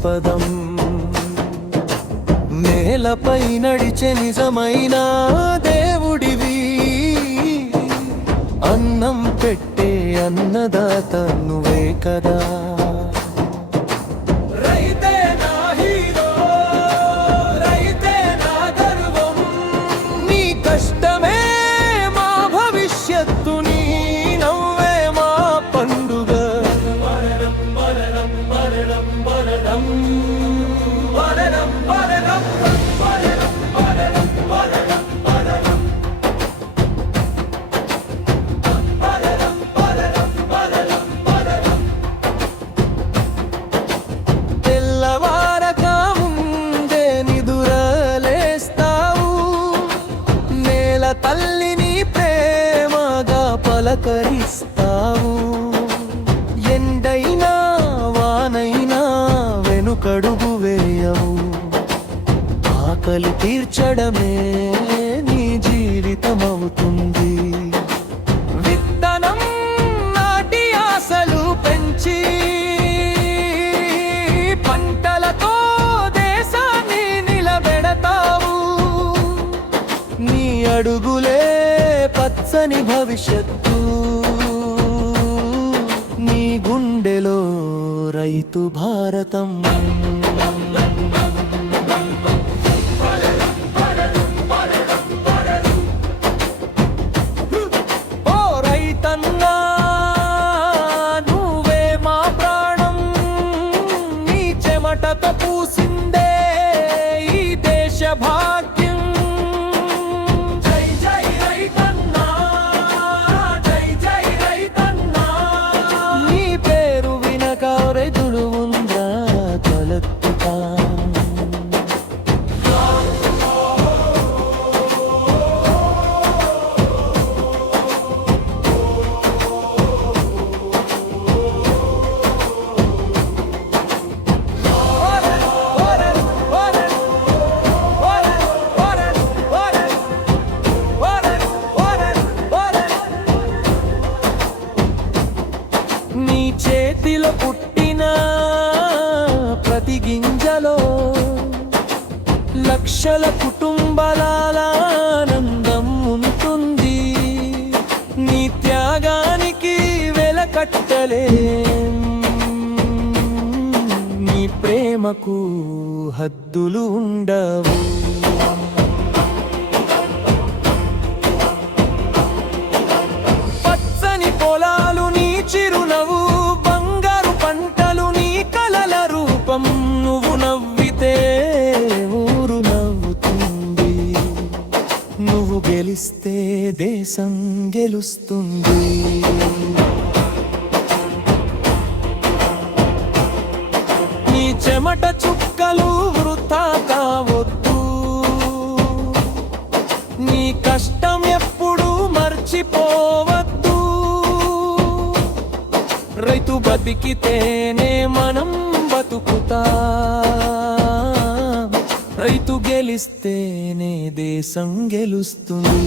సంపదం. నేలపై నడిచే నిజమైన దేవుడివి, అన్నం పెట్టే అన్నదాత నువ్వే కదా. కష్టమే మా భవిష్యత్తు, నీ నవ్వే మా పండుగ. మరణం మరణం మరణం మరణం మరణం మరణం మరణం మరణం మరణం మరణం మరణం మరణం మరణం మరణం. తెల్లవారక ముందే నిదురలేస్తావు, తల్లిని ప్రేమగా పలకరిస్తావు. ఎండైనా వానైనా వెనుకడుగు వేయవు, ఆకలి తీర్చడమే నీ జీవితమవుతుంది. విత్తనం నాటి ఆశలు పెంచి పంటలతో దేశాన్ని నిలబెడతావు. నీ అడుగులే పచ్చని భవిష్యత్తు, నీ గుండెలో రైతు భారతం. ఓ రైతన్నా నువ్వే మా ప్రాణం, నీ చెమటతో పూసిందే ఈ దేశ భాగ్యం. నీ చేతిలో పుట్టిన ప్రతి గింజలో లక్షల కుటుంబాల ఆనందం ఉంటుంది. నీ త్యాగానికి వెలకట్టలేం, నీ ప్రేమకు హద్దులు ఉండవు. పచ్చని పొలాలు నీ చిరునవ్వు, బంగారు పంటలు నీ కలల రూపం. నువ్వు నవ్వితే ఊరు నవ్వుతుంది, నువ్వు గెలిస్తే దేశం గెలుస్తుంది. నీ చెమట చుక్కలు వృథా కావద్దు, నీ కష్టం ఎప్పుడు మర్చిపోవద్దు. రైతు బతికితేనే మనం బతుకుతా, రైతు గెలిస్తేనే దేశం గెలుస్తుంది.